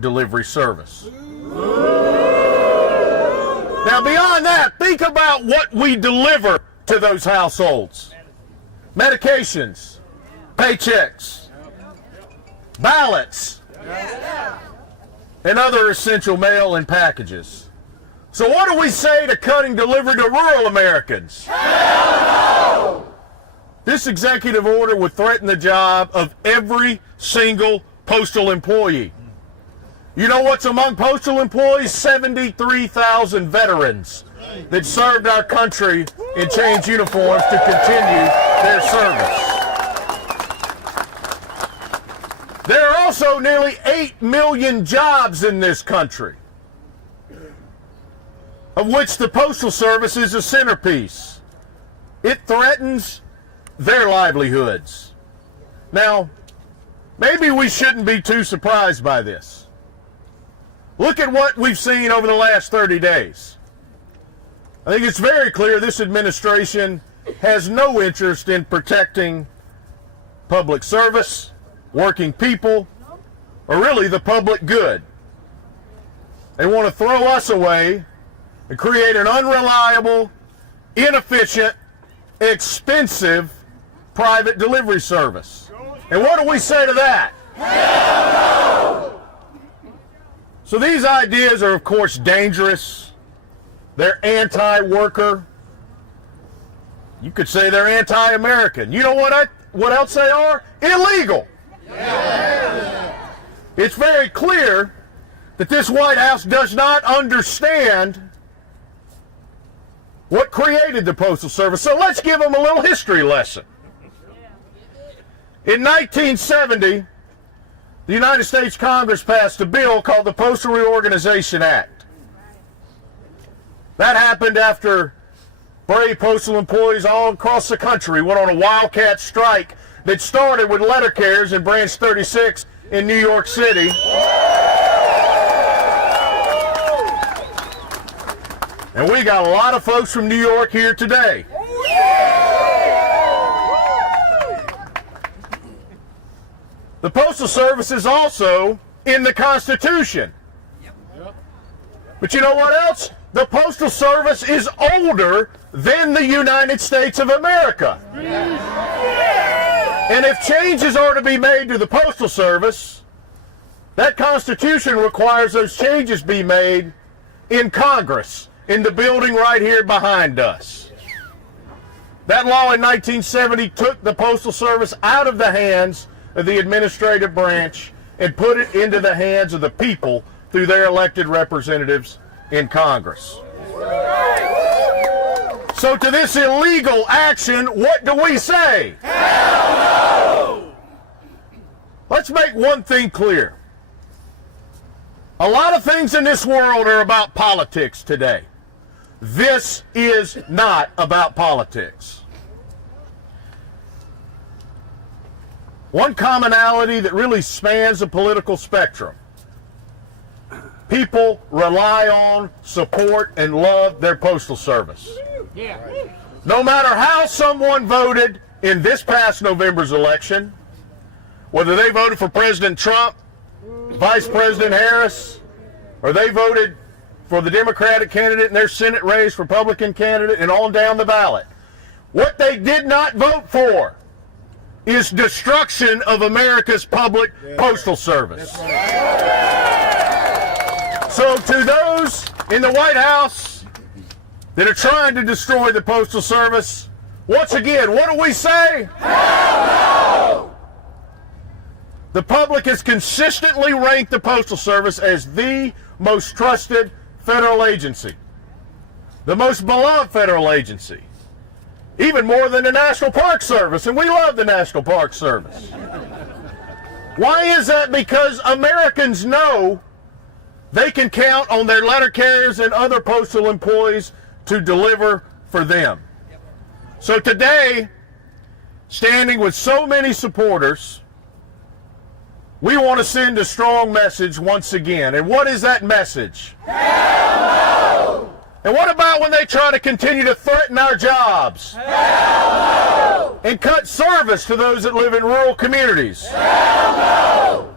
delivery service. Now, beyond that, think about what we deliver to those households. Medications, paychecks, ballots, and other essential mail and packages. So what do we say to cutting delivery to rural Americans? Hell no! This executive order would threaten the job of every single postal employee. You know what's among postal employees? 73,000 veterans that served our country in changed uniforms to continue their service. There are also nearly 8 million jobs in this country, of which the Postal Service is a centerpiece. It threatens their livelihoods. Now, maybe we shouldn't be too surprised by this. Look at what we've seen over the last 30 days. I think it's very clear this administration has no interest in protecting public service, working people, or really the public good. They want to throw us away and create an unreliable, inefficient, expensive private delivery service. And what do we say to that? Hell no! So these ideas are, of course, dangerous. They're anti-worker. You could say they're anti-American. You know what else they are? Illegal. Yeah. It's very clear that this White House does not understand what created the Postal Service. So let's give them a little history lesson. In 1970, the United States Congress passed a bill called the Postal Reorganization Act. That happened after brave postal employees all across the country went on a wildcat strike that started with letter carriers in Branch 36 in New York City. And we got a lot of folks from New York here today. The Postal Service is also in the Constitution. But you know what else? The Postal Service is older than the United States of America. And if changes are to be made to the Postal Service, that Constitution requires those changes be made in Congress, in the building right here behind us. That law in 1970 took the Postal Service out of the hands of the administrative branch and put it into the hands of the people through their elected representatives in Congress. So to this illegal action, what do we say? Hell no! Let's make one thing clear. A lot of things in this world are about politics today. This is not about politics. One commonality that really spans the political spectrum. People rely on, support, and love their Postal Service. Yeah. No matter how someone voted in this past November's election, whether they voted for President Trump, Vice President Harris, or they voted for the Democratic candidate in their Senate race, Republican candidate, and on down the ballot, what they did not vote for is destruction of America's public postal service. So to those in the White House that are trying to destroy the Postal Service, once again, what do we say? Hell no! The public has consistently ranked the Postal Service as the most trusted federal agency, the most beloved federal agency, even more than the National Park Service, and we love the National Park Service. Why is that? Because Americans know they can count on their letter carriers and other postal employees to deliver for them. So today, standing with so many supporters, we want to send a strong message once again. And what is that message? Hell no! And what about when they try to continue to threaten our jobs? Hell no! And cut service to those that live in rural communities? Hell no!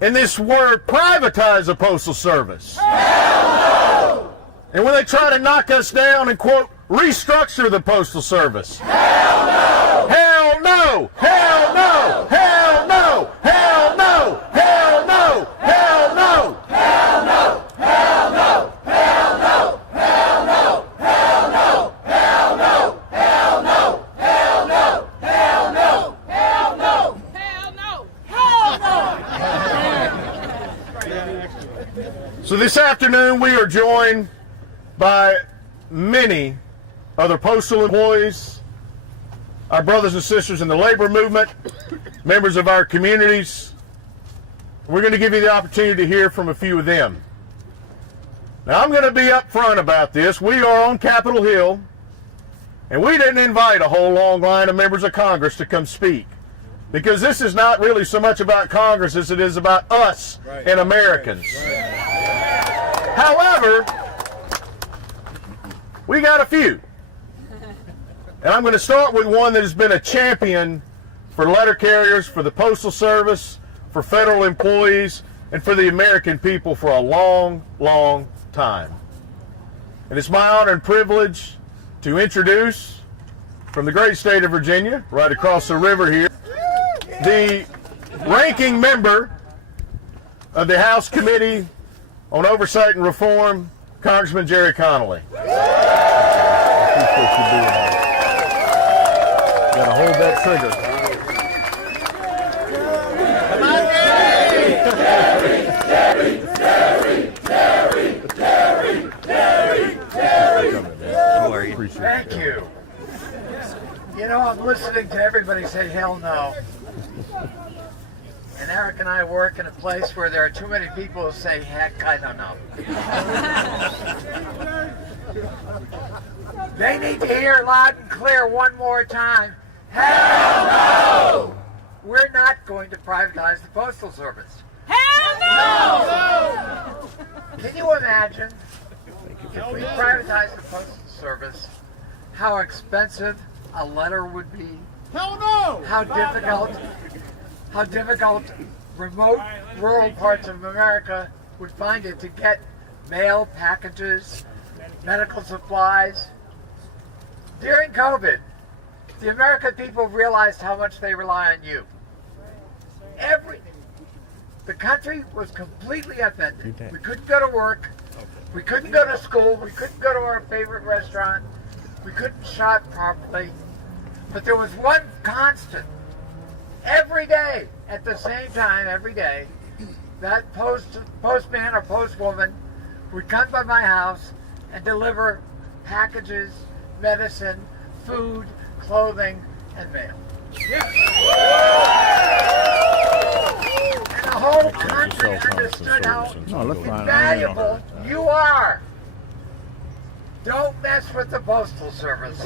in this word, privatize the Postal Service. Hell no! And when they try to knock us down and, quote, restructure the Postal Service. Hell no! Hell no! Hell no! Hell no! Hell no! Hell no! Hell no! Hell no! Hell no! Hell no! Hell no! Hell no! Hell no! Hell no! Hell no! Hell no! Hell no! Hell no! Hell no! So this afternoon we are joined by many other postal employees, our brothers and sisters in the labor movement, members of our communities. We're going to give you the opportunity to hear from a few of them. Now, I'm going to be upfront about this. We are on Capitol Hill, and we didn't invite a whole long line of members of Congress to come speak, because this is not really so much about Congress as it is about us and Americans. However, we got a few. And I'm going to start with one that has been a champion for letter carriers, for the Postal Service, for federal employees, and for the American people for a long, long time. And it's my honor and privilege to introduce, from the great state of Virginia, right across the river here, the ranking member of the House Committee on Oversight and Reform, Congressman Jerry Connolly. Gotta hold that trigger. Come on, How are you? Thank you. You know, I'm listening to everybody say hell no. And Eric and I work in a place where there are too many people who say heck, I don't know. They need to hear loud and clear one more time. Hell no! We're not going to privatize the Postal Service. Hell no! Can you imagine if we privatized the Postal Service, how expensive a letter would be? Hell no! How difficult remote rural parts of America would find it to get mail, packages, medical supplies. During COVID, the American people realized how much they rely on you. The country was completely upended. We couldn't go to work. We couldn't go to school. We couldn't go to our favorite restaurant. We couldn't shop properly. But there was one constant. Every day, at the same time, every day, that postman or postwoman would come by my house and deliver packages, medicine, food, clothing, and mail. And the whole country understood how invaluable you are. Don't mess with the Postal Service.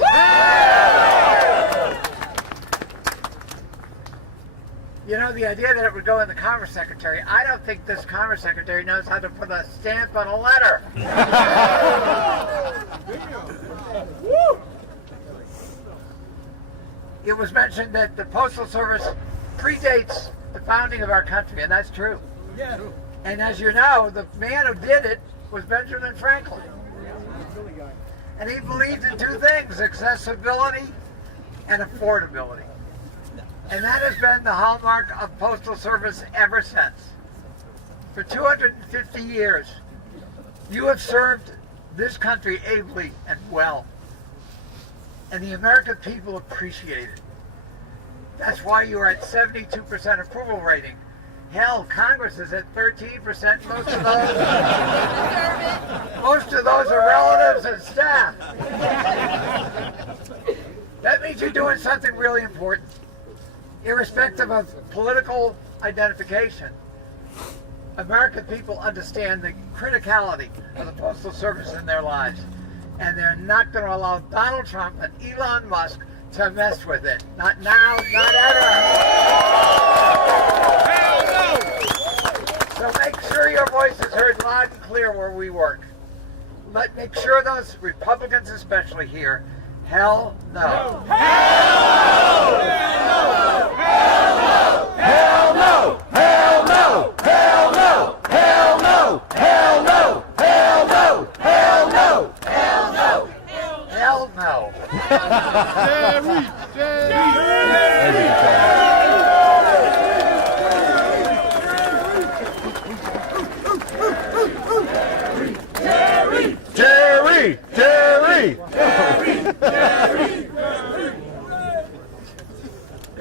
You know, the idea that it would go in the Commerce Secretary, I don't think this Commerce Secretary knows how to put a stamp on a letter. It was mentioned that the Postal Service predates the founding of our country, and that's true. Yeah. And as you know, the man who did it was Benjamin Franklin. And he believed in two things, accessibility and affordability. And that has been the hallmark of Postal Service ever since. For 250 years, you have served this country ably and well. And the American people appreciate it. That's why you are at 72% approval rating. Hell, Congress is at 13%. Most of those are relatives and staff. That means you're doing something really important. Irrespective of political identification, American people understand the criticality of the Postal Service in their lives. And they're not going to allow Donald Trump and Elon Musk to mess with it. Not now, not ever. Hell no! So make sure your voice is heard loud and clear where we work. Make sure those Republicans especially hear, hell no. Hell no! Hell no! Hell no! Hell no! Hell Jerry! Jerry!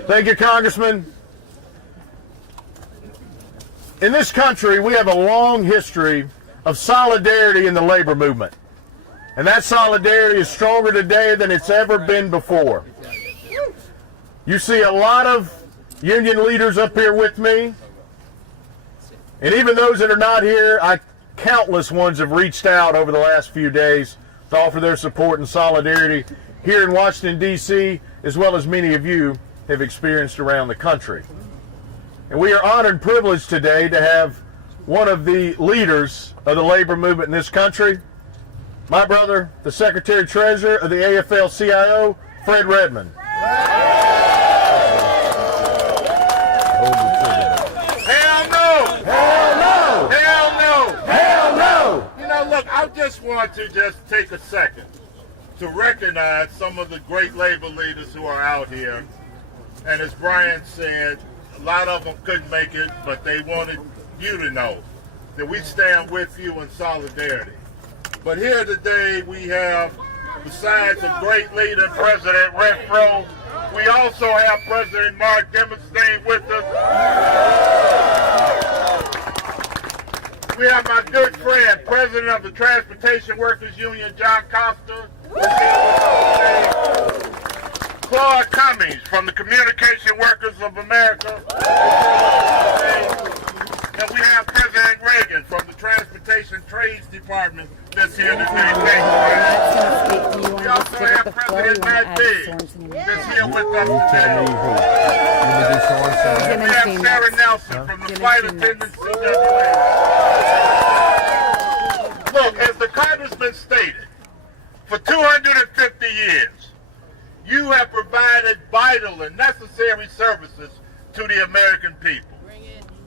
Thank you, Congressman. In this country, we have a long history of solidarity in the labor movement. And that solidarity is stronger today than it's ever been before. You see a lot of union leaders up here with me. And even those that are not here, countless ones have reached out over the last few days to offer their support and solidarity here in Washington, D.C., as well as many of you have experienced around the country. And we are honored and privileged today to have one of the leaders of the labor movement in this country, my brother, the Secretary-Treasurer of the AFL-CIO, Fred Redmond. Hell no! Hell no! Hell no! Hell no! You know, look, I just want to take a second to recognize some of the great labor leaders who are out here. And as Brian said, a lot of them couldn't make it, but they wanted you to know that we stand with you in solidarity. But here today we have, besides a great leader, President Renfro, we also have President Mark Dimmelstein with us. We have my good friend, President of the Transportation Workers Union, John Costa. Claude Cummings from the Communication Workers of America. And we have President Reagan from the Transportation Trades Department that's here today. We also have President Matt Biggs that's here with us today. We have Sarah Nelson from the Flight Attendants CWA. Look, as the Congressman stated, for 250 years, you have provided vital and necessary services to the American people.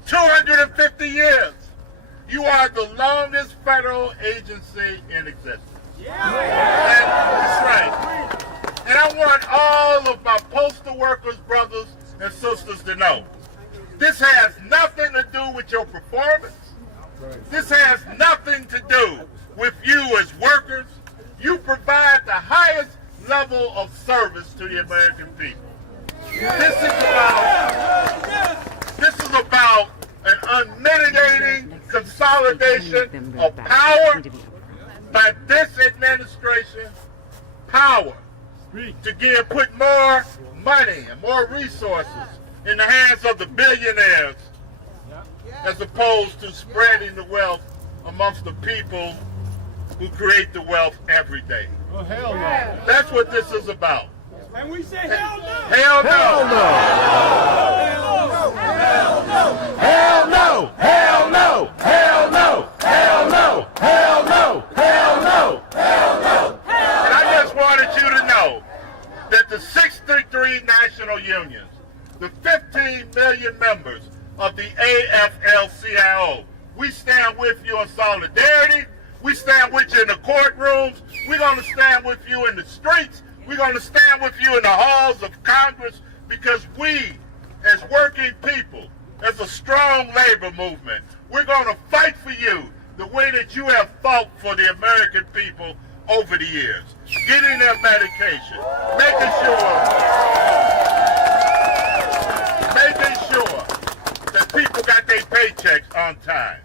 250 years. You are the longest federal agency in existence. That's right. And I want all of my postal workers, brothers and sisters to know, this has nothing to do with your performance. This has nothing to do with you as workers. You provide the highest level of service to the American people. This is about an unmitigating consolidation of power by this administration, power to put more money and more resources in the hands of the billionaires as opposed to spreading the wealth amongst the people who create the wealth every day. Oh, hell no. That's what this is about. And we say hell no! Hell no! Hell no! Hell no! Hell no! Hell no! Hell no! Hell no! Hell no! Hell no! Hell no! And I just wanted you to know that the 63 national unions, the 15 million members of the AFL-CIO, we stand with you in solidarity. We stand with you in the courtrooms. We're going to stand with you in the streets. We're going to stand with you in the halls of Congress because we, as working people, as a strong labor movement, we're going to fight for you the way that you have fought for the American people over the years. Getting their medication, making sure that people got their paychecks on time.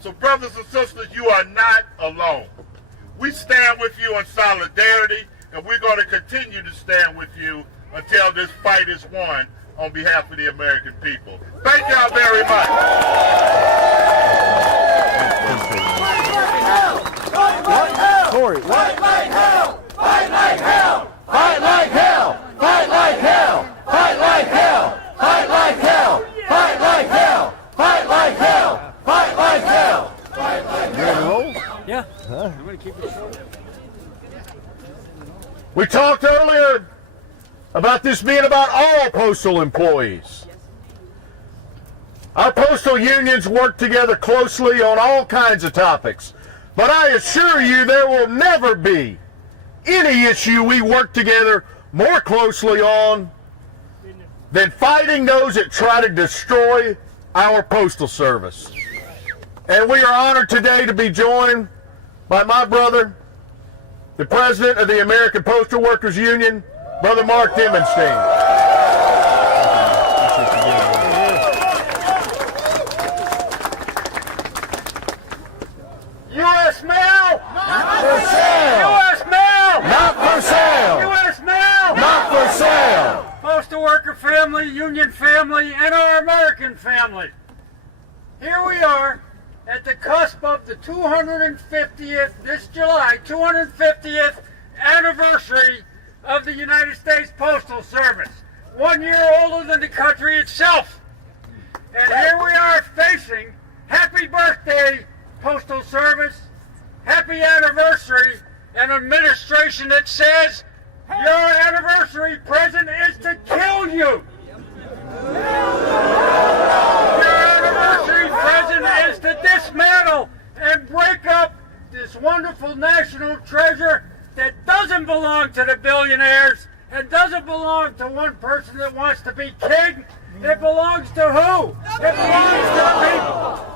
So brothers and sisters, you are not alone. We stand with you in solidarity, and we're going to continue to stand with you until this fight is won on behalf of the American people. Thank y'all very much. Corey, what? Fight like hell! Fight like hell! Fight like hell! Fight like hell! Fight like hell! Fight like hell! Fight like hell! Fight like hell! Fight like hell! Fight like hell! You ready to roll? Yeah. I'm going to keep it short. We talked earlier about this being about all postal employees. Our postal unions work together closely on all kinds of topics, but I assure you there will never be any issue we work together more closely on than fighting those that try to destroy our Postal Service. And we are honored today to be joined by my brother, the President of the American Postal Workers Union, Brother Mark Dimmenstein. U.S. mail! Not for sale! U.S. mail! Not for sale! U.S. mail! Not for sale! Postal worker family, union family, and our American family. Here we are at the cusp of the 250th, this July, 250th anniversary of the United States Postal Service. 1 year older than the country itself. And here we are facing happy birthday, Postal Service, happy anniversary, an administration that says your anniversary present is to kill you. Your anniversary present is to dismantle and break up this wonderful national treasure that doesn't belong to the billionaires and doesn't belong to one person that wants to be king. It belongs to who? It belongs to the people.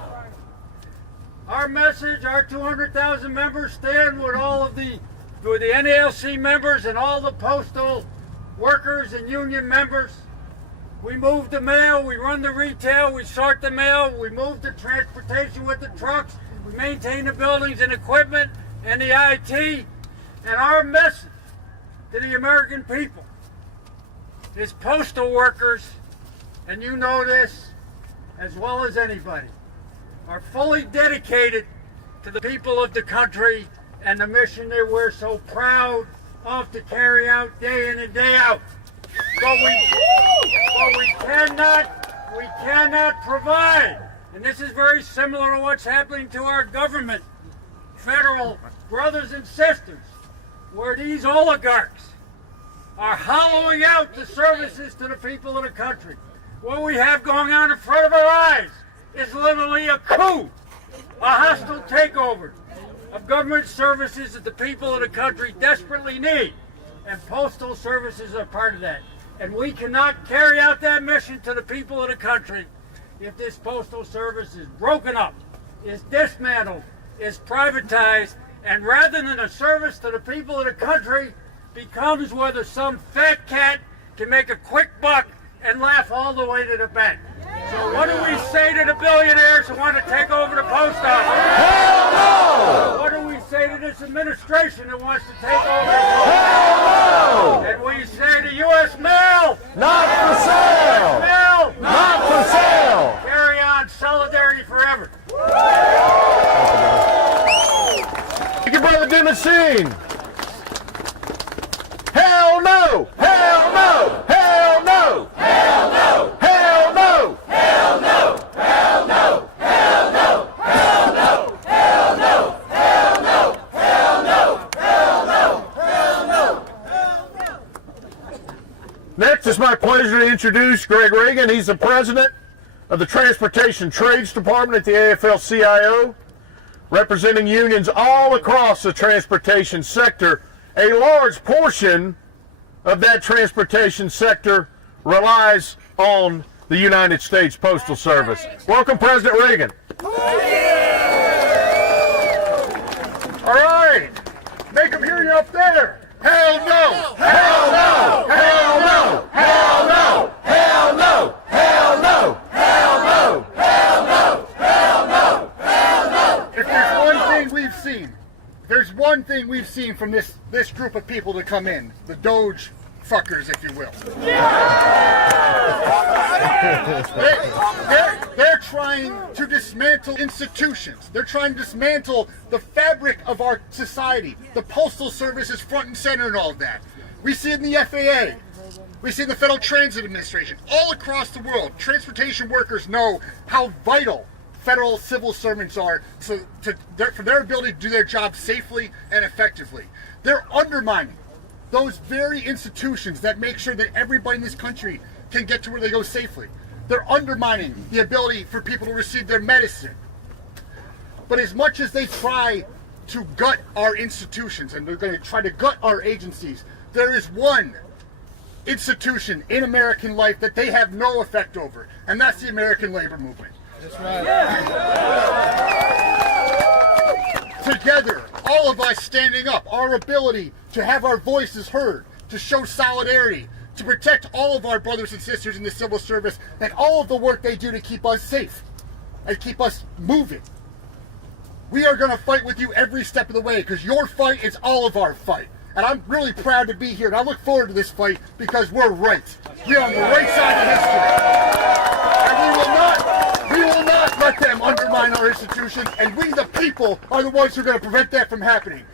Our message, our 200,000 members stand with all of the NALC members and all the postal workers and union members. We move the mail, we run the retail, we sort the mail, we move the transportation with the trucks, we maintain the buildings and equipment and the IT. And our message to the American people is postal workers, and you know this as well as anybody, are fully dedicated to the people of the country and the mission that we're so proud of to carry out day in and day out. But we cannot provide, and this is very similar to what's happening to our government, federal brothers and sisters, where these oligarchs are hollowing out the services to the people of the country. What we have going on in front of our eyes is literally a coup, a hostile takeover of government services that the people of the country desperately need. And postal services are part of that. And we cannot carry out that mission to the people of the country if this postal service is broken up, is dismantled, is privatized, and rather than a service to the people of the country, becomes whether some fat cat can make a quick buck and laugh all the way to the bank. So what do we say to the billionaires who want to take over the post office? Hell no! What do we say to this administration that wants to take over the post Hell office? no! And we say to U.S. mail, Not for sale! mail, Not for sale! carry on, solidarity forever. Thank you, Brother Dimmenstein. Hell no! Hell no! Hell no! Hell no! Hell no! Hell no! Hell no! Hell no! Hell no! Hell no! Hell no! Hell no! Hell no! Hell no! Next, it's my pleasure to introduce Greg Reagan. He's the president of the Transportation Trades Department at the AFL-CIO, representing unions all across the transportation sector. A large portion of that transportation sector relies on the United States Postal Service. Welcome, President Reagan. All right, make them hear you up there. Hell no! Hell no! Hell no! Hell no! Hell no! Hell no! Hell no! Hell no! Hell no! Hell no! If there's one thing we've seen from this group of people to come in, the Doge fuckers, if you will. They're trying to dismantle institutions. They're trying to dismantle the fabric of our society. The Postal Service is front and center in all of that. We see it in the FAA. We see it in the Federal Transit Administration. All across the world, transportation workers know how vital federal civil servants are for their ability to do their job safely and effectively. They're undermining those very institutions that make sure that everybody in this country can get to where they go safely. They're undermining the ability for people to receive their medicine. But as much as they try to gut our institutions and they're going to try to gut our agencies. There is one institution in American life that they have no effect over, and that's the American labor movement. That's right. Together, all of us standing up, our ability to have our voices heard, to show solidarity, to protect all of our brothers and sisters in the civil service, and all of the work they do to keep us safe and keep us moving. We are going to fight with you every step of the way, because your fight is all of our fight. And I'm really proud to be here, and I look forward to this fight because we're right. We're on the right side of history. And we will not let them undermine our institutions, and we, the people, are the ones who are going to prevent that from happening.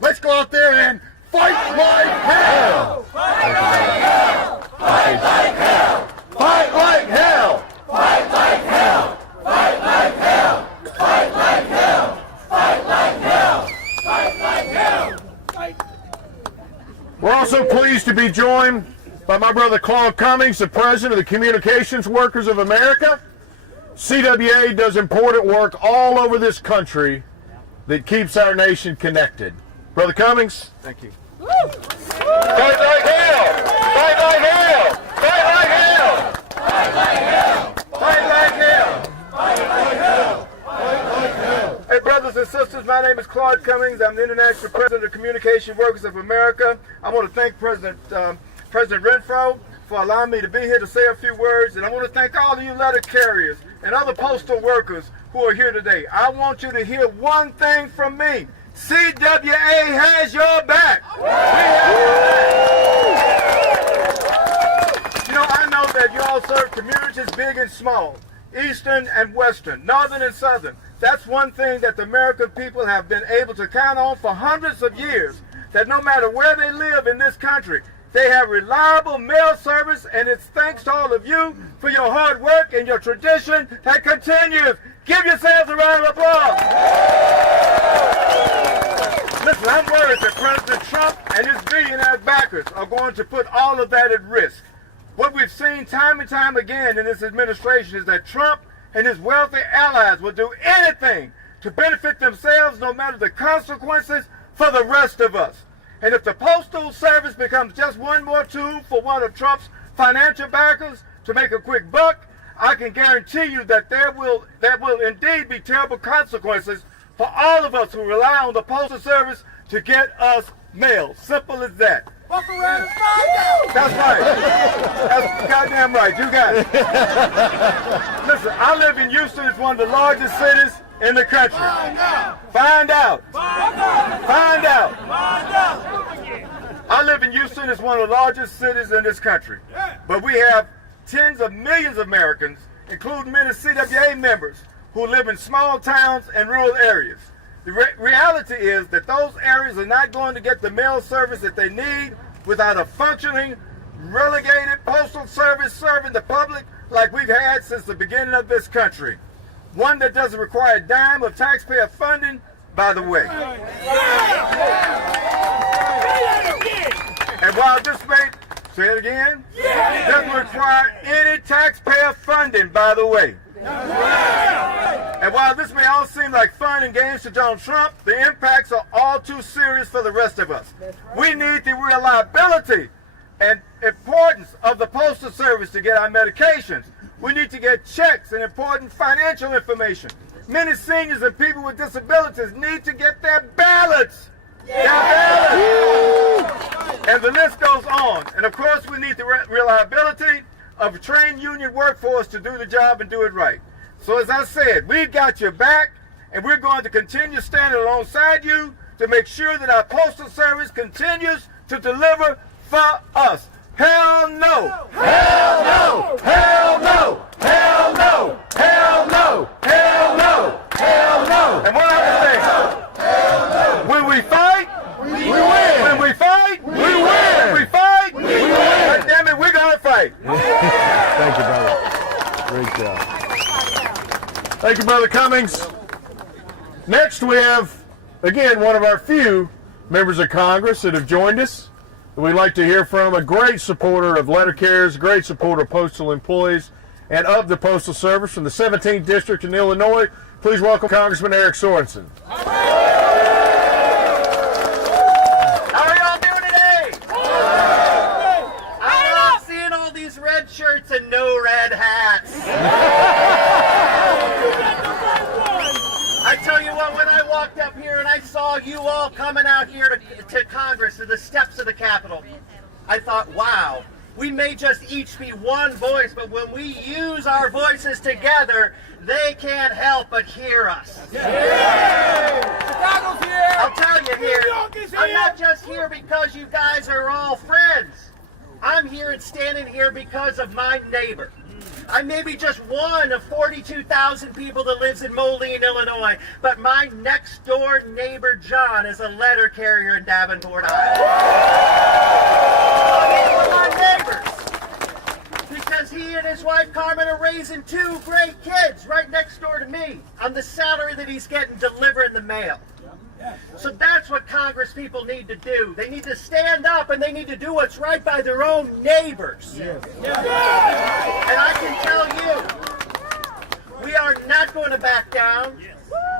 Let's go out there and fight like hell! Fight like hell! Fight like hell! Fight like hell! Fight like hell! Fight like hell! Fight like hell! Fight like hell! Fight like hell! We're also pleased to be joined by my brother Claude Cummings, the president of the Communications Workers of America. CWA does important work all over this country that keeps our nation connected. Brother Cummings. Thank you. Fight like hell! Fight like hell! Fight like hell! Fight like hell! Fight like hell! Fight like hell! Fight like hell! Hey, brothers and sisters, my name is Claude Cummings. I'm the International President of the Communication Workers of America. I want to thank President Renfro for allowing me to be here to say a few words. And I want to thank all of you letter carriers and other postal workers who are here today. I want you to hear one thing from me. CWA has your back. You know, I know that you all serve communities big and small, Eastern and Western, Northern and Southern. That's one thing that the American people have been able to count on for hundreds of years, that no matter where they live in this country, they have reliable mail service, and it's thanks to all of you for your hard work and your tradition that continues. Give yourselves a round of applause. Listen, I'm worried that President Trump and his billionaire backers are going to put all of that at risk. What we've seen time and time again in this administration is that Trump and his wealthy allies will do anything to benefit themselves, no matter the consequences for the rest of us. And if the Postal Service becomes just one more tool for one of Trump's financial backers to make a quick buck, I can guarantee you that there will indeed be terrible consequences for all of us who rely on the Postal Service to get us mail. Simple as that. Walk around and find out. That's right. That's goddamn right. You got it. Listen, I live in Houston. It's one of the largest cities in the country. Find out. Find out. Find out. Find out. I live in Houston. It's one of the largest cities in this country. But we have tens of millions of Americans, including many CWA members, who live in small towns and rural areas. The reality is that those areas are not going to get the mail service that they need without a functioning, relegated postal service serving the public like we've had since the beginning of this country. One that doesn't require a dime of taxpayer funding, by the way. And while this may, say it again, doesn't require any taxpayer funding, by the way. And while this may all seem like fun and games to Donald Trump, the impacts are all too serious for the rest of us. We need the reliability and importance of the Postal Service to get our medications. We need to get checks and important financial information. Many seniors and people with disabilities need to get their ballots. And the list goes on. And of course, we need the reliability of a trained union workforce to do the job and do it right. So as I said, we've got your back, and we're going to continue standing alongside you to make sure that our Postal Service continues to deliver for us. Hell no! Hell no! Hell no! Hell no! Hell no! Hell no! Hell no! And one other thing. Hell no! When we fight, we win! when we fight, We win! when we fight, We win! God damn it, we're gonna fight. Thank you, brother. Great job. Thank you, Brother Cummings. Next, we have, again, one of our few members of Congress that have joined us. We'd like to hear from a great supporter of letter carriers, a great supporter of postal employees, and of the Postal Service from the 17th District in Illinois. Please welcome Congressman Eric Sorensen. shirts and no red hats. I tell you what, when I walked up here and I saw you all coming out here to Congress, to the steps of the Capitol, I thought, wow, we may just each be one voice, but when we use our voices together, they can't help but hear us. Chicago's here. I'll tell you here, New York is I'm here. not just here because you guys are all friends. I'm here and standing here because of my neighbor. I may be just one of 42,000 people that lives in Moline, Illinois, but my next door neighbor, John, is a letter carrier in Davenport, Iowa. He's one of my neighbors because he and his wife Carmen are raising 2 great kids right next door to me on the salary that he's getting delivering the mail. So that's what Congress people need to do. They need to stand up and they need to do what's right by their own neighbors. And I can tell you, we are not going to back down.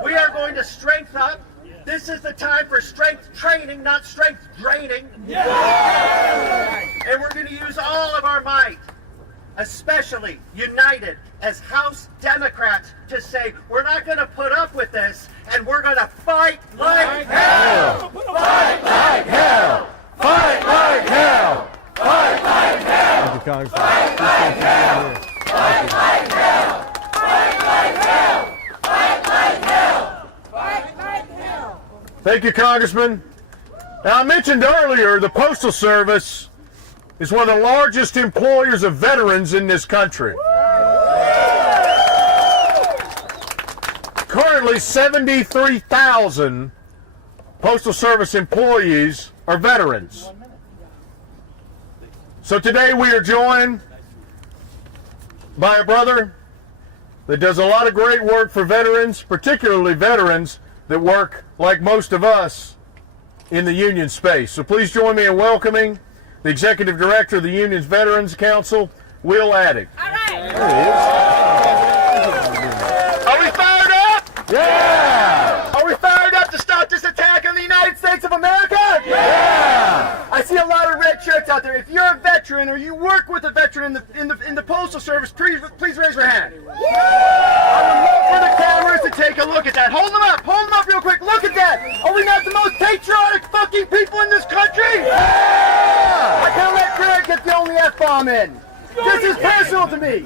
We are going to strength up. This is the time for strength training, not strength draining. And we're going to use all of our might, especially united as House Democrats, to say we're not going to put up with this and we're going to fight like hell! Fight like hell! Fight like hell! Fight like hell! Thank you, Congressman. Fight like hell! Fight like hell! Fight like hell! Fight like hell! Fight like hell. Thank you, Congressman. Now, I mentioned earlier the Postal Service is one of the largest employers of veterans in this country. Currently, 73,000 Postal Service employees are veterans. So today we are joined by a brother that does a lot of great work for veterans, particularly veterans that work, like most of us, in the union space. So please join me in welcoming the Executive Director of the Union's Veterans Council, Will Addick. All right. There he is. Are we fired up? Yeah! Are we fired up to stop this attack on the United States of America? Yeah! I see a lot of red shirts out there. If you're a veteran or you work with a veteran in the Postal Service, please raise your hand. I would love for the cameras to take a look at that. Hold them up real quick. Look at that. Are we not the most patriotic fucking people in this country? I can't let Greg get the only F-bomb in. This is personal to me.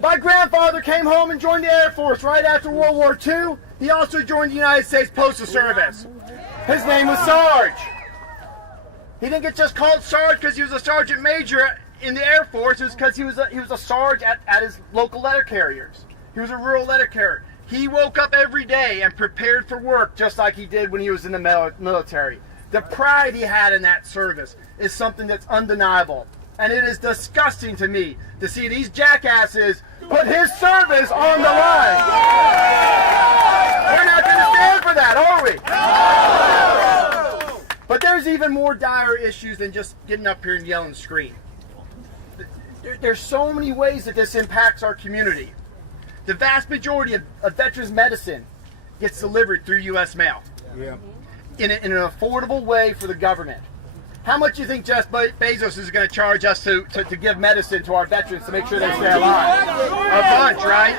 My grandfather came home and joined the Air Force right after World War II. He also joined the United States Postal Service. His name was Sarge. He didn't get just called Sarge because he was a sergeant major in the Air Force. It was because he was a Sarge at his local letter carriers. He was a rural letter carrier. He woke up every day and prepared for work just like he did when he was in the military. The pride he had in that service is something that's undeniable. And it is disgusting to me to see these jackasses put his service on the line. We're not going to stand for that, are we? But there's even more dire issues than just getting up here and yelling and scream. There's so many ways that this impacts our community. The vast majority of veterans medicine gets delivered through U.S. mail. Yeah. In an affordable way for the government. How much do you think Jeff Bezos is going to charge us to give medicine to our veterans to make sure they stay alive? A bunch, right?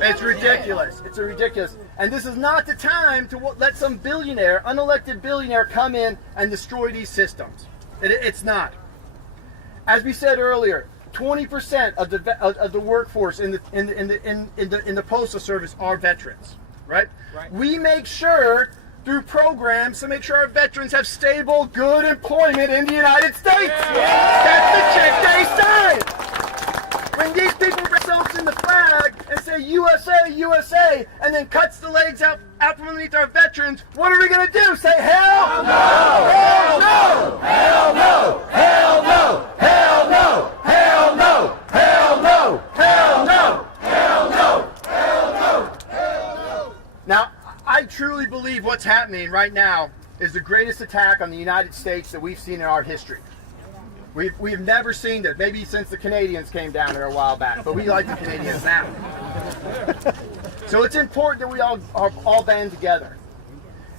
It's ridiculous. It's ridiculous. And this is not the time to let some billionaire, unelected billionaire, come in and destroy these systems. It's not. As we said earlier, 20% of the workforce in the Postal Service are veterans, right? We make sure through programs to make sure our veterans have stable, good employment in the United States. That's the check they sign. When these people put themselves in the flag and say USA, USA, and then cuts the legs out from underneath our veterans, what are we going to do? Say hell no! Hell no! Hell no! Hell no! Hell no! Hell no! Hell no! Hell no! Hell no! Hell no! Hell no! Now, I truly believe what's happening right now is the greatest attack on the United States that we've seen in our history. We've never seen it, maybe since the Canadians came down there a while back, but we like the Canadians now. So it's important that we all band together.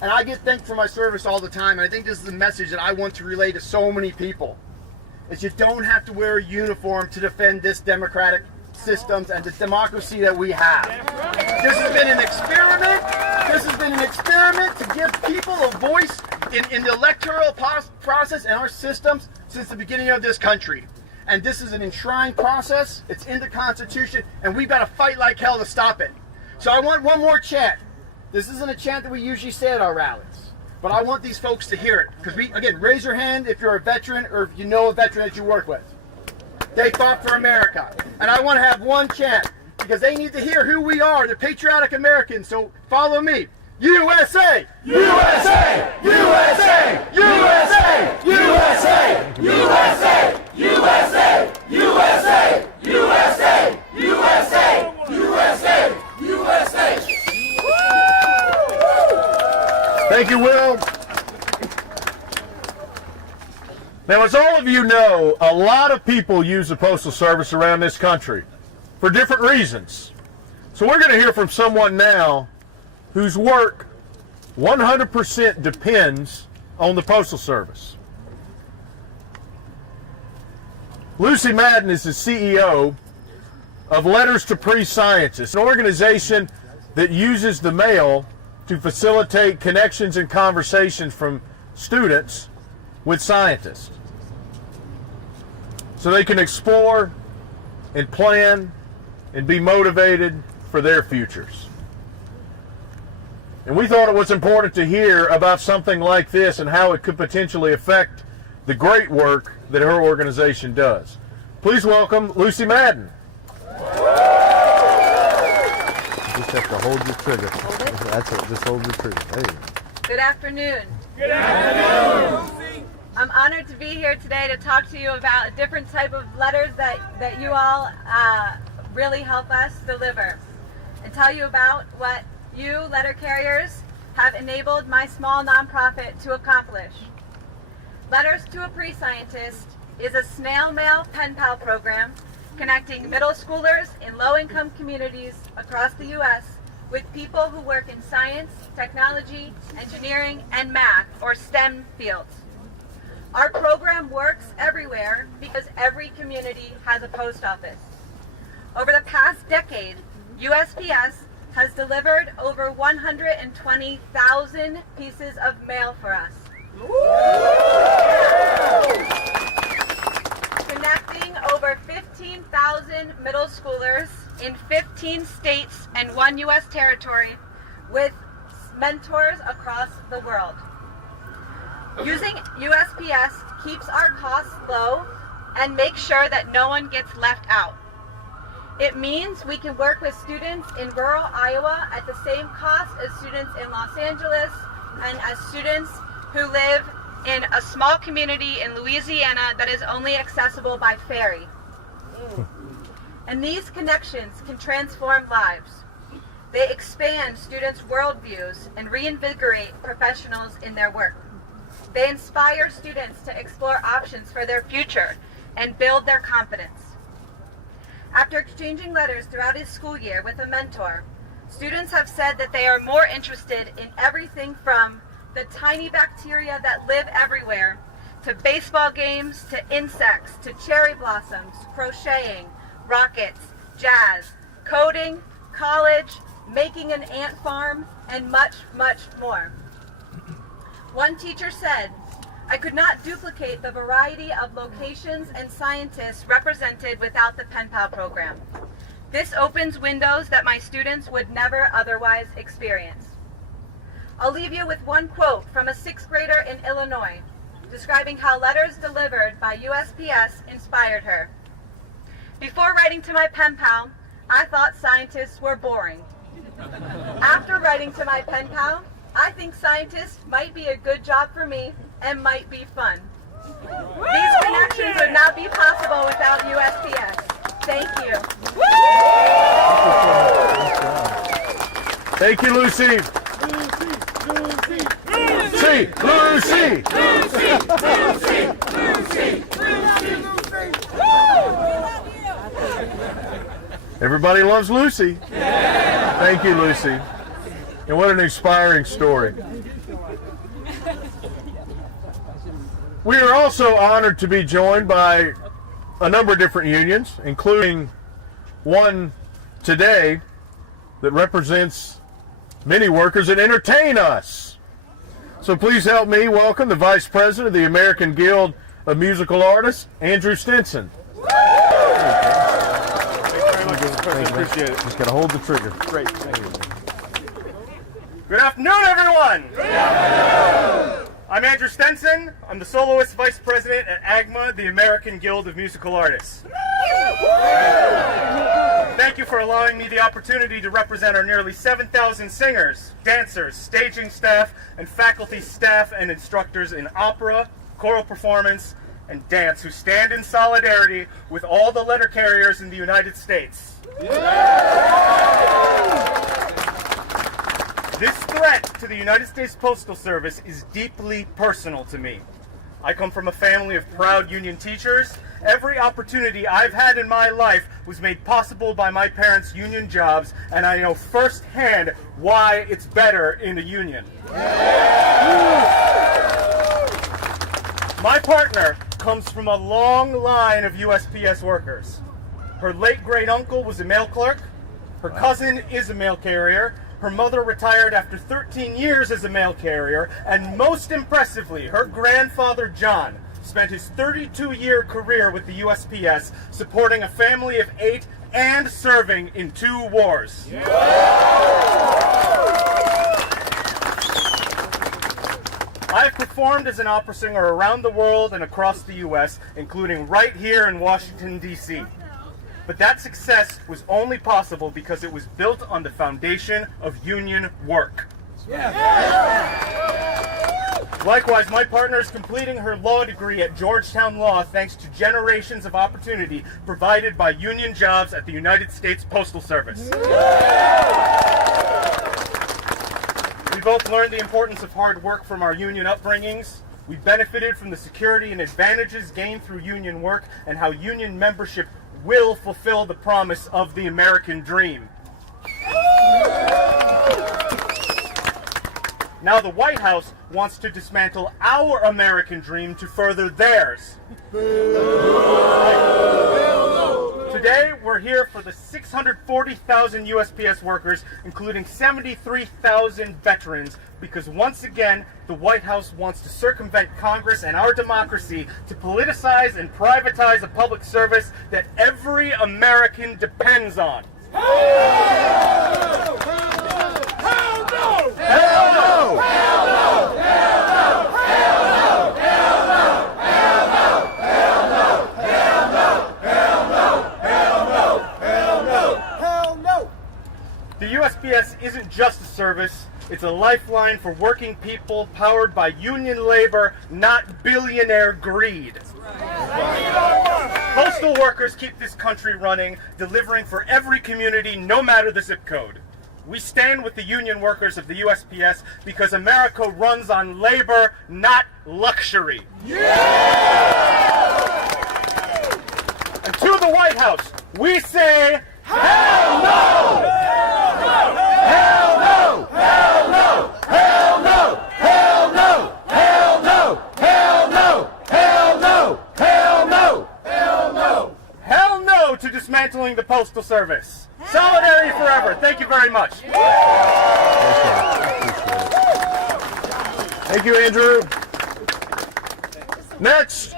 And I get thanked for my service all the time, and I think this is a message that I want to relay to so many people. is you don't have to wear a uniform to defend this democratic systems and the democracy that we have. This has been an experiment. This has been an experiment to give people a voice in the electoral process and our systems since the beginning of this country. And this is an enshrined process. It's in the Constitution, and we've got to fight like hell to stop it. So I want one more chant. This isn't a chant that we usually say at our rallies, but I want these folks to hear it. Because again, raise your hand if you're a veteran or if you know a veteran that you work with. They fought for America. And I want to have one chant because they need to hear who we are, the patriotic Americans. So follow me. USA! USA! USA! USA! USA! USA! USA! USA! USA! USA! USA! USA! Thank you, Will. Now, as all of you know, a lot of people use the Postal Service around this country for different reasons. So we're going to hear from someone now whose work 100% depends on the Postal Service. Lucy Madden is the CEO of Letters to Pre-Scientists, an organization that uses the mail to facilitate connections and conversations from students with scientists, so they can explore and plan and be motivated for their futures. And we thought it was important to hear about something like this and how it could potentially affect the great work that her organization does. Please welcome Lucy Madden. Just have to hold your trigger. That's it. Just hold your trigger. There you go. Good afternoon. Good afternoon. I'm honored to be here today to talk to you about a different type of letters that you all really help us deliver, and tell you about what you letter carriers have enabled my small nonprofit to accomplish. Letters to a Pre-Scientist is a snail mail pen pal program connecting middle schoolers in low-income communities across the U.S. with people who work in science, technology, engineering, and math, or STEM fields. Our program works everywhere because every community has a post office. Over the past decade, USPS has delivered over 120,000 pieces of mail for us. Connecting over 15,000 middle schoolers in 15 states and 1 U.S. territory with mentors across the world. Using USPS keeps our costs low and makes sure that no one gets left out. It means we can work with students in rural Iowa at the same cost as students in Los Angeles and as students who live in a small community in Louisiana that is only accessible by ferry. And these connections can transform lives. They expand students' worldviews and reinvigorate professionals in their work. They inspire students to explore options for their future and build their confidence. After exchanging letters throughout his school year with a mentor, students have said that they are more interested in everything from the tiny bacteria that live everywhere, to baseball games, to insects, to cherry blossoms, crocheting, rockets, jazz, coding, college, making an ant farm, and much, much more. One teacher said, "I could not duplicate the variety of locations and scientists represented without the Pen Pal program. This opens windows that my students would never otherwise experience." I'll leave you with one quote from a 6th grader in Illinois, describing how letters delivered by USPS inspired her. "Before writing to my pen pal, I thought scientists were boring. After writing to my pen pal, I think scientists might be a good job for me and might be fun. These connections would not be possible without USPS. Thank you." Thank you, Lucy. Lucy! Lucy! Everybody loves Lucy. Thank you, Lucy. And what an inspiring story. We are also honored to be joined by a number of different unions, including one today that represents many workers that entertain us. So please help me welcome the Vice President of the American Guild of Musical Artists, Andrew Stinson. Thank you, appreciate it. Just got to hold the trigger. Great. Thank you. Good afternoon, everyone. Good afternoon. I'm Andrew Stenson. I'm the soloist vice president at AGMA, the American Guild of Musical Artists. Thank you for allowing me the opportunity to represent our nearly 7,000 singers, dancers, staging staff, and faculty staff and instructors in opera, choral performance, and dance who stand in solidarity with all the letter carriers in the United States. This threat to the United States Postal Service is deeply personal to me. I come from a family of proud union teachers. Every opportunity I've had in my life was made possible by my parents' union jobs, and I know firsthand why it's better in a union. My partner comes from a long line of USPS workers. Her late great uncle was a mail clerk. Her cousin is a mail carrier. Her mother retired after 13 years as a mail carrier. And most impressively, her grandfather John spent his 32-year career with the USPS supporting a family of 8 and serving in 2 wars. I've performed as an opera singer around the world and across the U.S., including right here in Washington, D.C. But that success was only possible because it was built on the foundation of union work. Likewise, my partner is completing her law degree at Georgetown Law thanks to generations of opportunity provided by union jobs at the United States Postal Service. We both learned the importance of hard work from our union upbringings. We benefited from the security and advantages gained through union work and how union membership will fulfill the promise of the American dream. Now the White House wants to dismantle our American dream to further theirs. Today, we're here for the 640,000 USPS workers, including 73,000 veterans, because once again, the White House wants to circumvent Congress and our democracy to politicize and privatize a public service that every American depends on. Hell no! Hell no! The USPS isn't just a service, it's a lifeline for working people powered by union labor, not billionaire greed. Postal workers keep this country running, delivering for every community, no matter the zip code. We stand with the union workers of the USPS because America runs on labor, not luxury. And to the White House, we say, hell no! Hell no! Hell no! Hell no! Hell no! Hell no! Hell no! Hell no! Hell no! Hell no! Hell no to dismantling the Postal Service. Solidarity forever. Thank you very much. Thank you, Andrew. Next,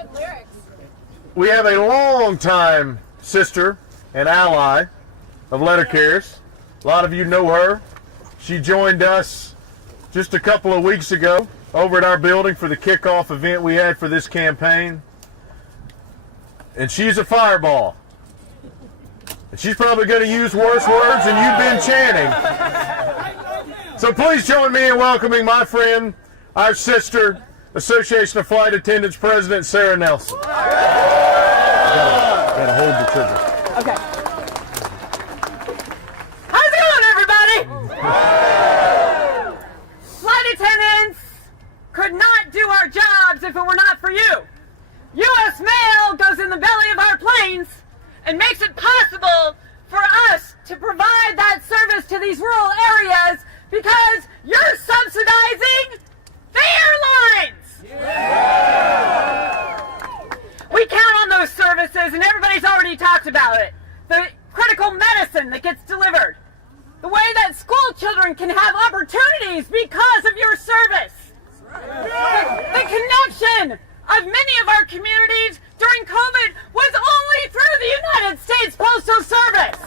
we have a longtime sister and ally of letter carriers. A lot of you know her. She joined us just a couple of weeks ago over at our building for the kickoff event we had for this campaign. And she's a fireball. And she's probably going to use worse words than you've been chanting. So please join me in welcoming my friend, our sister, Association of Flight Attendants President Sarah Nelson. Gotta hold the trigger. Okay. How's it going, everybody? Flight attendants could not do our jobs if it were not for you. U.S. mail goes in the belly of our planes and makes it possible for us to provide that service to these rural areas because you're subsidizing the airlines! Yeah. services, and everybody's already talked about it. The critical medicine that gets delivered. The way that school children can have opportunities because of your service. The connection of many of our communities during COVID was only through the United States Postal Service.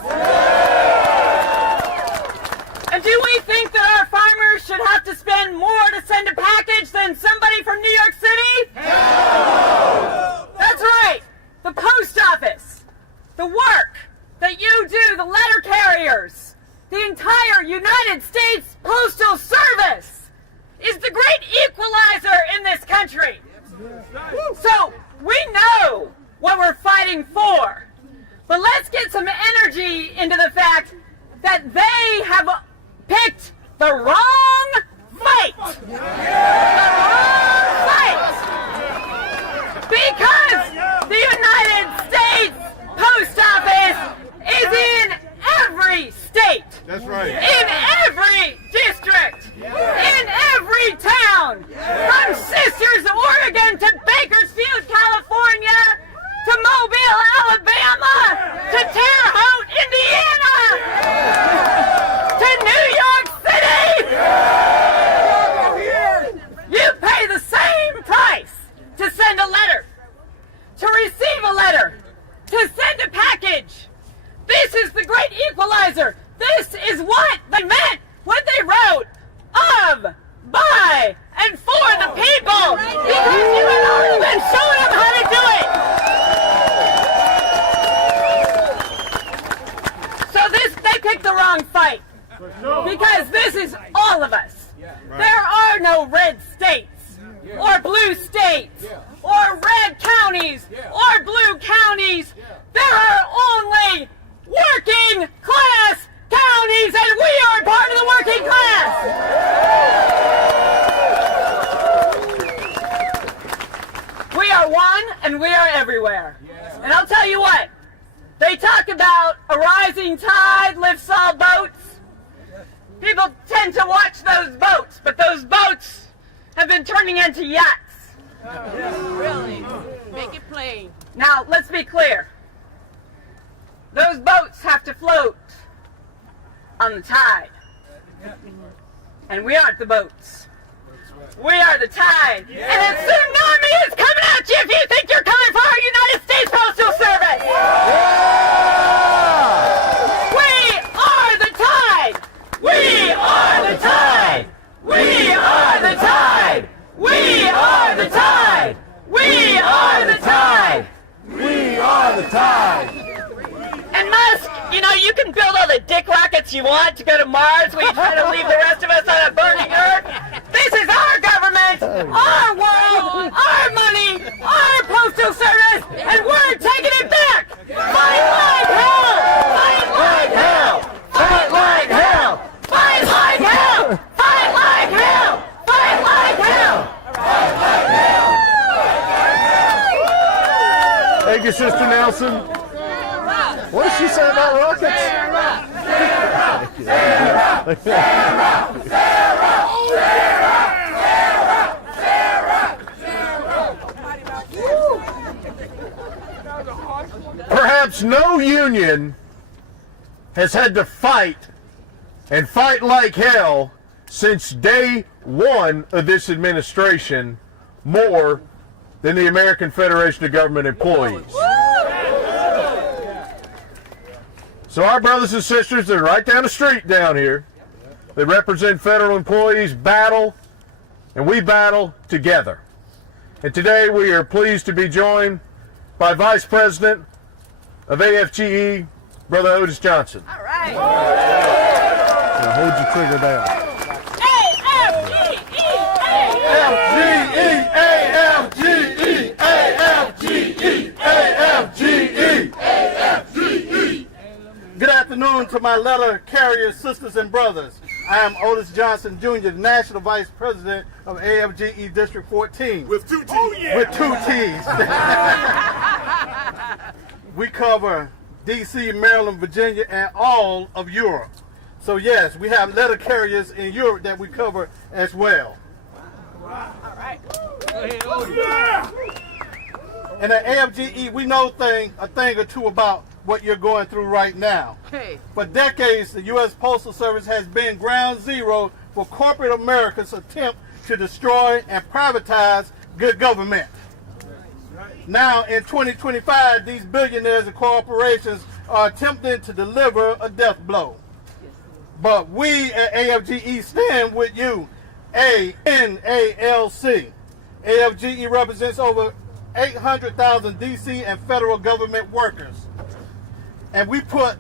And do we think that our farmers should have to spend more to send a package than somebody from New York City? No! That's right. The post office, the work that you do, the letter carriers, the entire United States Postal Service is the great equalizer in this country. So we know what we're fighting for. But let's get some energy into the fact that they have picked the wrong fight. The wrong fight. Because the United States Post Office is in every state. That's right. In every district. In every town. From Sisters, Oregon to Bakersfield, California to Mobile, Alabama to Terre Haute, Indiana to New York City. You pay the same price to send a letter, to receive a letter, to send a package. This is the great equalizer. This is what they meant when they wrote of, by, and for the people. Because you had already been showing them how to do it. So they picked the wrong fight. Because this is all of us. There are no red states, or blue states, or red counties, or blue counties. There are only working class counties, and we are part of the working class. We are one, and we are everywhere. And I'll tell you what, they talk about a rising tide lifts all boats. People tend to watch those boats, but those boats have been turning into yachts. Really? Make it plain. Now, let's be clear. Those boats have to float on the tide. And we aren't the boats. We are the tide. And a tsunami is coming at you if you think you're coming for our United States Postal Service. We are the tide. We are the tide. We are the tide. We are the tide. We are the tide. We are the tide. And Musk, you know, you can build all the dick rockets you want to go to Mars when you try to leave the rest of us on a burning Earth. This is our government, our world, our money, our postal service, and we're taking it back. Fight like hell! Fight like hell! Fight like hell! Fight like hell! Fight like hell! Fight like hell! Fight like hell! Thank you, Sister Nelson. What did she say about rockets? Perhaps no union has had to fight and fight like hell since day one of this administration more than the American Federation of Government Employees. So our brothers and sisters that are right down the street down here, that represent federal employees, battle, and we battle together. And today we are pleased to be joined by Vice President of AFGE, Brother Otis Johnson. All right. Now hold your trigger down. AFGE! AFGE! AFGE! AFGE! AFGE! Good afternoon to my letter carrier sisters and brothers. I am Otis Johnson Jr., the National Vice President of AFGE District 14. With two T's. Oh, yeah. With two T's. We cover D.C., Maryland, Virginia, and all of Europe. So yes, we have letter carriers in Europe that we cover as well. All right. And at AFGE, we know a thing or two about what you're going through right now. Okay. For decades, the U.S. Postal Service has been ground zero for corporate America's attempt to destroy and privatize good government. Now, in 2025, these billionaires and corporations are attempting to deliver a death blow. But we at AFGE stand with you, ANALC. AFGE represents over 800,000 D.C. and federal government workers. And we put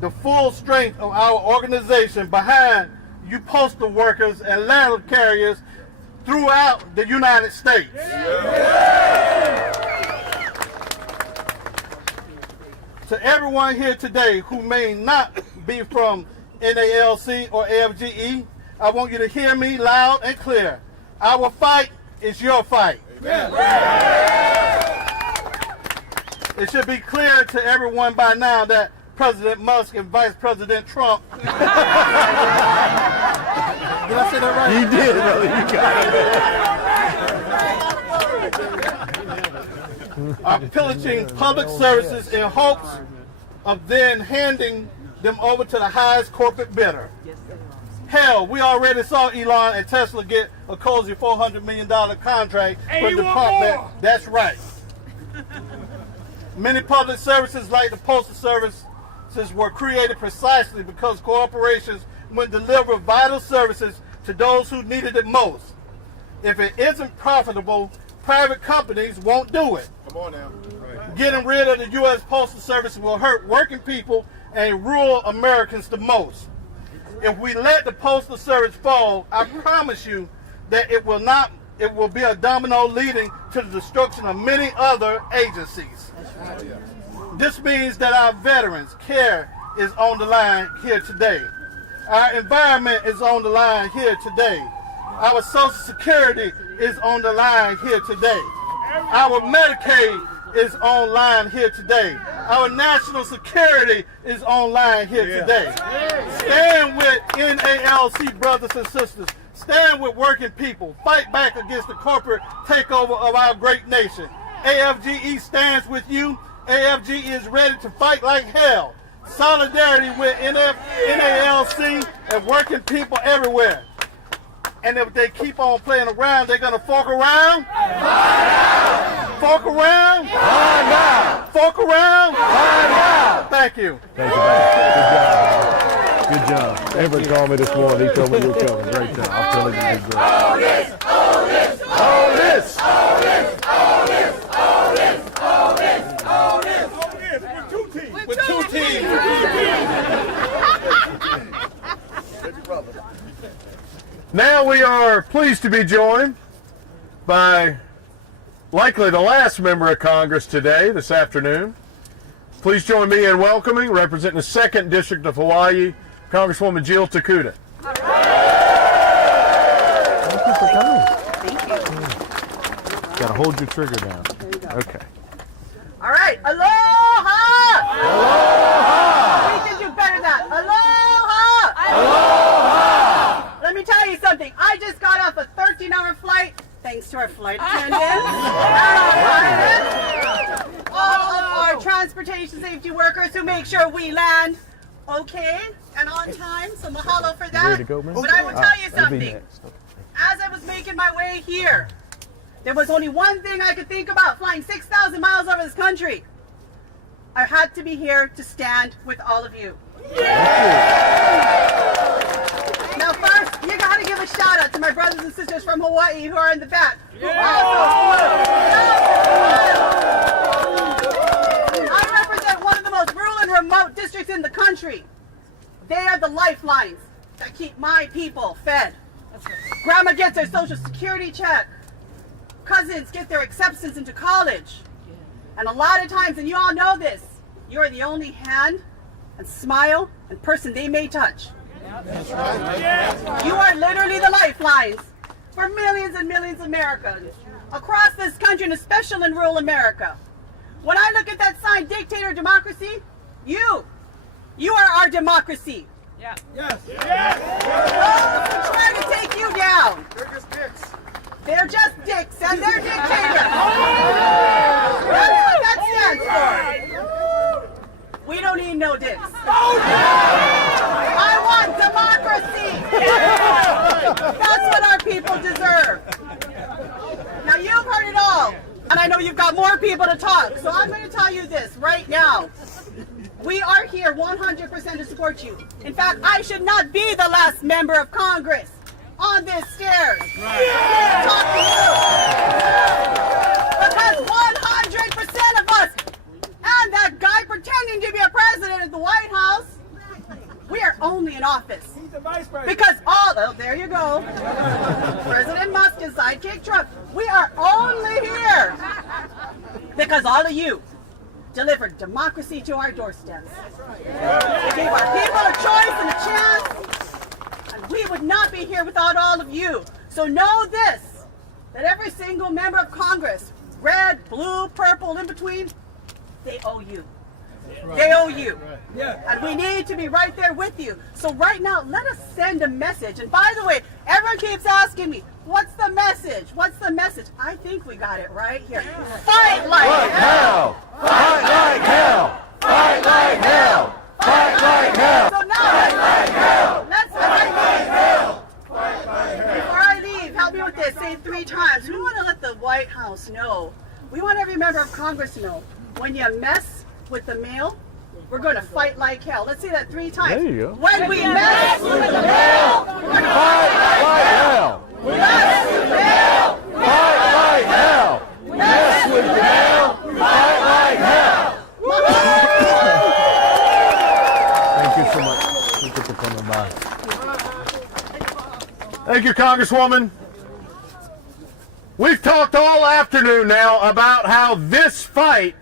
the full strength of our organization behind you postal workers and letter carriers throughout the United States. To everyone here today who may not be from NALC or AFGE, I want you to hear me loud and clear. Our fight is your fight. It should be clear to everyone by now that President Musk and Vice President Trump did I say that right? You did, brother. You got it. Are pillaging public services in hopes of then handing them over to the highest corporate bidder. Hell, we already saw Elon and Tesla get a cozy $400 million contract for the department. That's right. Many public services like the Postal Service were created precisely because corporations would deliver vital services to those who needed it most. If it isn't profitable, private companies won't do it. Come on now. Right. Getting rid of the U.S. Postal Service will hurt working people and rural Americans the most. If we let the Postal Service fall, I promise you that it will be a domino leading to the destruction of many other agencies. This means that our veterans' care is on the line here today. Our environment is on the line here today. Our Social Security is on the line here today. Our Medicaid is online here today. Our national security is online here today. Stand with NALC brothers and sisters. Stand with working people. Fight back against the corporate takeover of our great nation. AFGE stands with you. AFGE is ready to fight like hell. Solidarity with NALC and working people everywhere. And if they keep on playing around, they're going to fork around. Fork around. Fork around. Thank you. Thank you, man. Good job. Everett called me this morning. He told me you were coming. Great job. I'm telling you, you did great. Hold this! Hold this! Hold this! Hold this! Hold this! Hold this! Hold this! Hold this! With two teams. With two teams. Now we are pleased to be joined by likely the last member of Congress today, this afternoon. Please join me in welcoming, representing the 2nd District of Hawaii, Congresswoman Jill Takuda. Thank you for coming. Got to hold your trigger down. Okay. All right. Aloha! Aloha! We can do better than that. Aloha! Aloha! Let me tell you something. I just got off a 13-hour flight, thanks to our flight attendants, all of our transportation safety workers who make sure we land okay and on time. So mahalo for that. Ready to go, man? But I will tell you That'll be something. next. As I was making my way here, there was only one thing I could think about flying 6,000 miles over this country. I had to be here to stand with all of you. Now first, you gotta give a shout out to my brothers and sisters from Hawaii who are in the back. I represent one of the most rural and remote districts in the country. They are the lifelines that keep my people fed. Grandma gets her Social Security check. Cousins get their acceptance into college. And a lot of times, and you all know this, you are the only hand and smile and person they may touch. That's right. You are literally the lifelines for millions and millions of Americans across this country, and especially in rural America. When I look at that sign, dictator democracy, you are our democracy. Yeah. Yes. Those who try to take you down, They're just dicks and they're dictators. That's what that stands for. We don't need no dicks. I want democracy. That's what our people deserve. Now you've heard it all, and I know you've got more people to talk, so I'm going to tell you this right now. We are here 100% to support you. In fact, I should not be the last member of Congress on this stairs here to talk to you. Because 100% of us and that guy pretending to be a president at the White House, we are only in office. He's the vice president. Because there you go. President Musk and sidekick Trump. We are only here because all of you delivered democracy to our doorsteps. We gave our people a choice and a chance, and we would not be here without all of you. So know this, that every single member of Congress, red, blue, purple, in between, they owe you. They owe you. And we need to be right there with you. So right now, let us send a message. And by the way, everyone keeps asking me, what's the message? What's the message? I think we got it right here. Fight like hell! Fight like hell! Fight like hell! Fight like hell! So now, let's fight like hell! Before I leave, help me with this. Say it 3 times. We want to let the White House know. We want every member of Congress to know. When you mess with the mail, we're going to fight like hell. Let's say that 3 times. There you go. When we mess with the mail, we're going to fight like hell. Mess with the mail, Fight like hell! mess with the mail, Fight like hell! Thank you so much. Thank you for coming by. Thank you, Congresswoman. We've talked all afternoon now about how this fight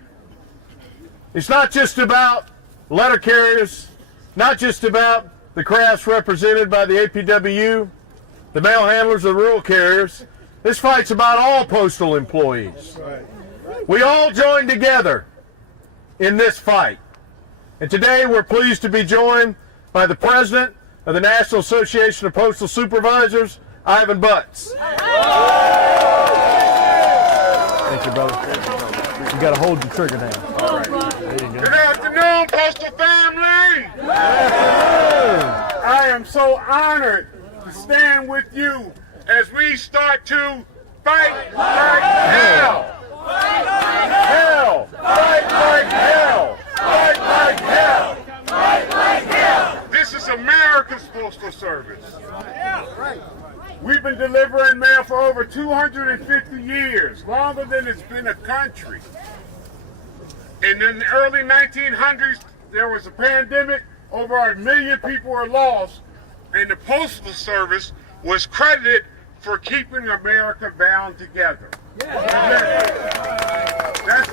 is not just about letter carriers, not just about the crafts represented by the APWU, the mail handlers, the rural carriers. This fight's about all postal employees. We all join together in this fight. And today we're pleased to be joined by the President of the National Association of Postal Supervisors, Ivan Butts. Thank you, brother. You got to hold the trigger now. There you go. Good afternoon, Postal family. I am so honored to stand with you as we start to fight like hell. Fight like hell. Fight like hell. Fight like hell. Fight like hell. This is America's Postal Service. We've been delivering mail for over 250 years, longer than it's been a country. And in the early 1900s, there was a pandemic. Over 1 million people were lost, and the Postal Service was credited for keeping America bound together. That's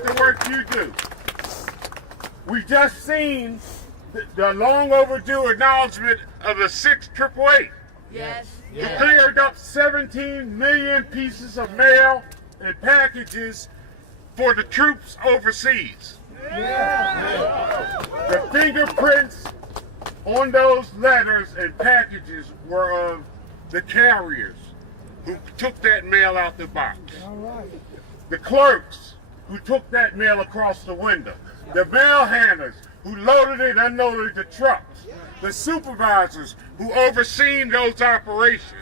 the work you do. We just seen the long overdue acknowledgement of the 688. Yes. You cleared up 17 million pieces of mail and packages for the troops overseas. The fingerprints on those letters and packages were of the carriers who took that mail out the box. The clerks who took that mail across the window. The mail handlers who loaded and unloaded the trucks. The supervisors who overseen those operations.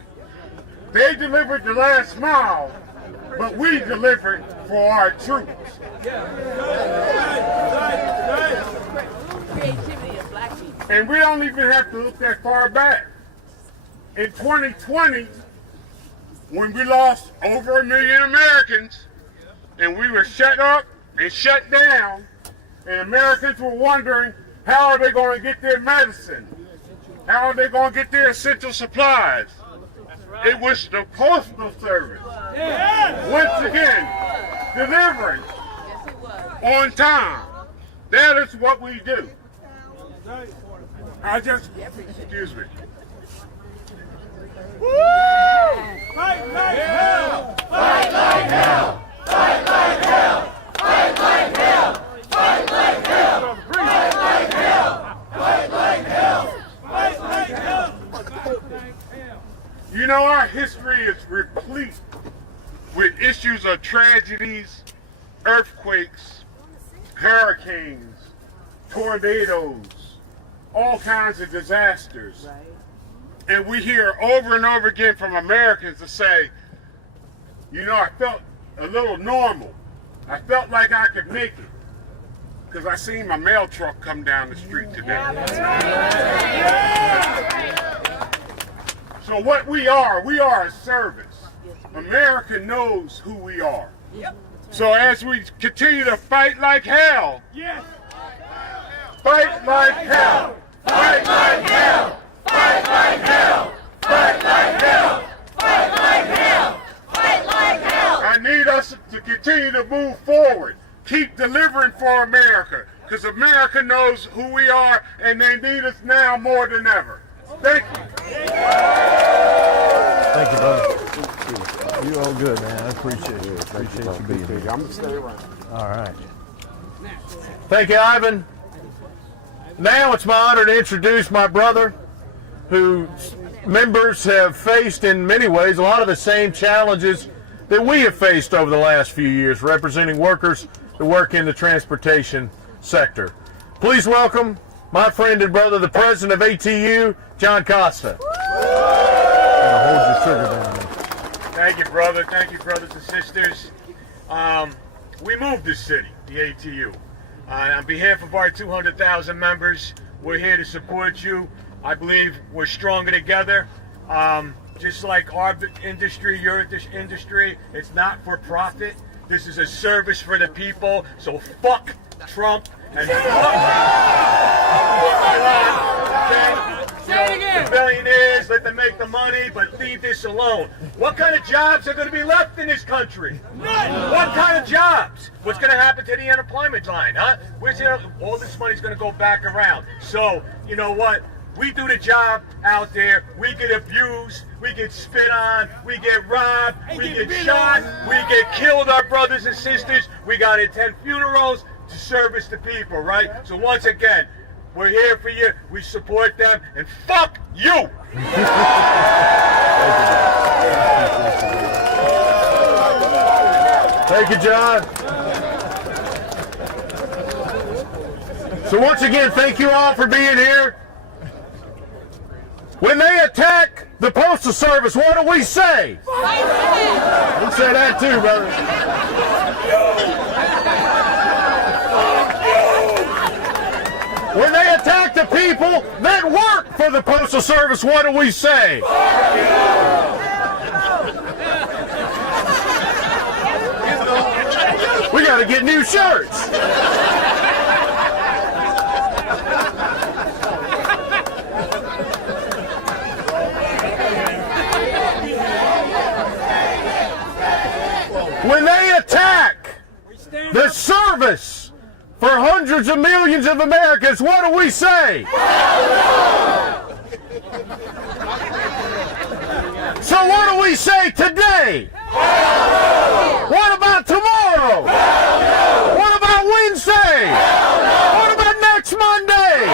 They delivered the last mile, but we delivered for our troops. Creativity of black people. And we don't even have to look that far back. In 2020, when we lost over 1 million Americans, and we were shut up and shut down, and Americans were wondering, how are they going to get their medicine? How are they going to get their essential supplies? It was the Postal Service, once again, delivering on time. That is what we do. Excuse me. Fight like hell! Fight like hell! Fight like hell! Fight like hell! Fight like hell! Fight like hell! Fight like hell! Fight like hell! You know, our history is replete issues of tragedies, earthquakes, hurricanes, tornadoes, all kinds of disasters. And we hear over and over again from Americans to say, you know, I felt a little normal. I felt like I could make it because I seen my mail truck come down the street today. So what we are a service. America knows who we are. So as we continue to fight like hell, fight like hell, fight like hell, fight like hell, fight like hell, fight like hell, fight like hell. I need us to continue to move forward. Keep delivering for America, because America knows who we are, and they need us now more than ever. Thank you. Thank you, brother. You all good, man. I appreciate you. Appreciate you being here. I'm going to stay around. All right. Thank you, Ivan. Now it's my honor to introduce my brother, whose members have faced in many ways a lot of the same challenges that we have faced over the last few years, representing workers that work in the transportation sector. Please welcome my friend and brother, the president of ATU, John Costa. Hold your trigger down. Thank you, brother. Thank you, brothers and sisters. We moved this city, the ATU. On behalf of our 200,000 members, we're here to support you. I believe we're stronger together. Just like our industry, your industry, it's not for profit. This is a service for the people. So fuck Trump and the billionaires, let them make the money, but leave this alone. What kind of jobs are going to be left in this country? None. What kind of jobs? What's going to happen to the unemployment line, huh? All this money's going to go back around. So, you know what? We do the job out there. We get abused. We get spit on. We get robbed. We get shot. We get killed, our brothers and sisters. We got to attend funerals to service the people, right? So once again, we're here for you. We support them. And fuck you! Thank you, John. So once again, thank you all for being here. When they attack the Postal Service, what do we say? We say that too, brother. When they attack the people that work for the Postal Service, what do we say? We got to get new shirts. When they attack the service for hundreds of millions of Americans, what do we say? So what do we say today? What about tomorrow? What about Wednesday? What about next Monday?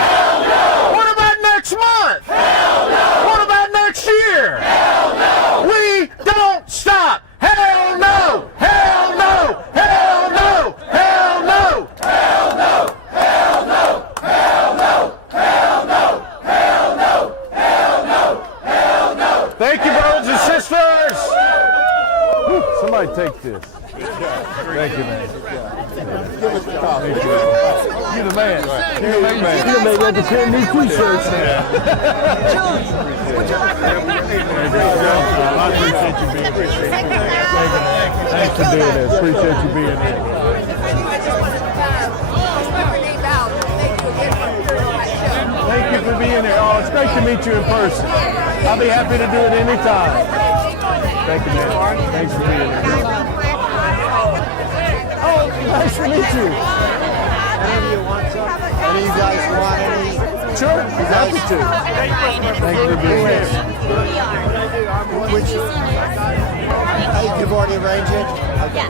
What about next month? What about next year? We don't stop. Hell no! Hell no! Hell no! Hell no! Hell no! Hell no! Hell no! Hell no! Hell no! Hell no! Hell no! Thank you, brothers and sisters! Woo, somebody take this. Thank you, man. Thank you. You're the man. You're the man. You're the man representing these t-shirts now. I appreciate you being here. Thanks for doing this. Appreciate you being here. Thank you for being here. Oh, it's great to meet you in person. I'll be happy to do it anytime. Thank you, man. Thanks for being here. Oh, nice to meet you. Any of you want some? Any of you guys want any? Sure, happy to. Thank you for being here. You've already arranged it? Okay.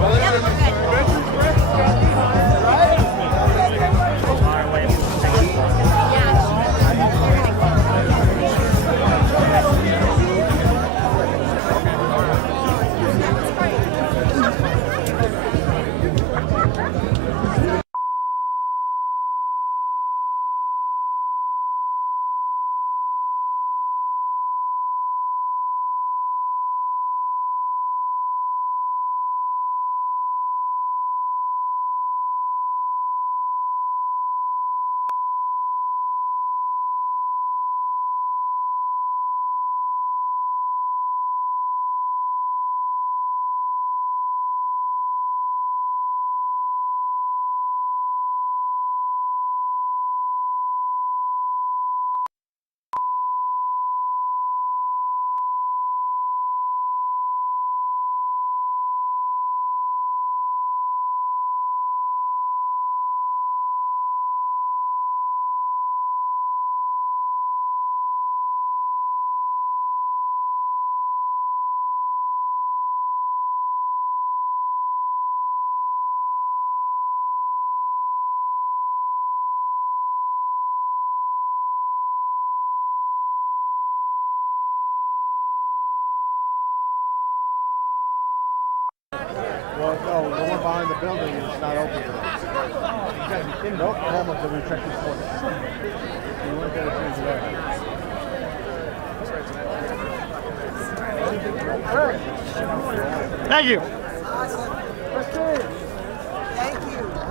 Well, no, the one behind the building is not open today. You gotta be kidding. Nope, almost did we check this morning. You weren't gonna change it out. Thank you. Thank you.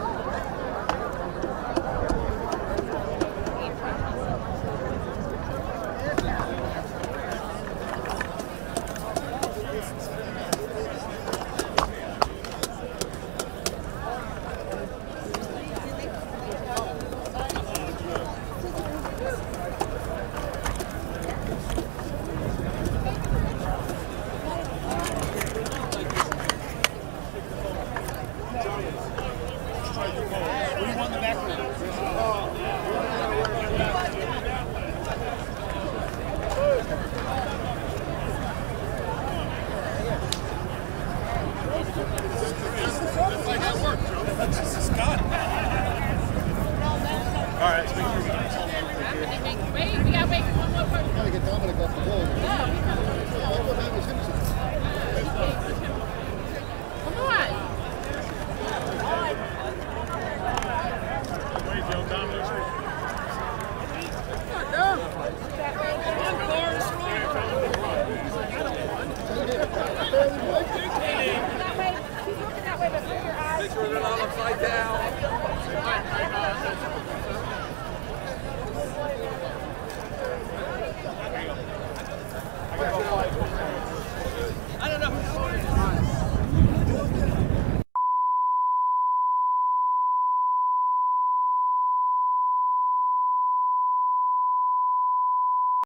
Gotta get Dominic off the board.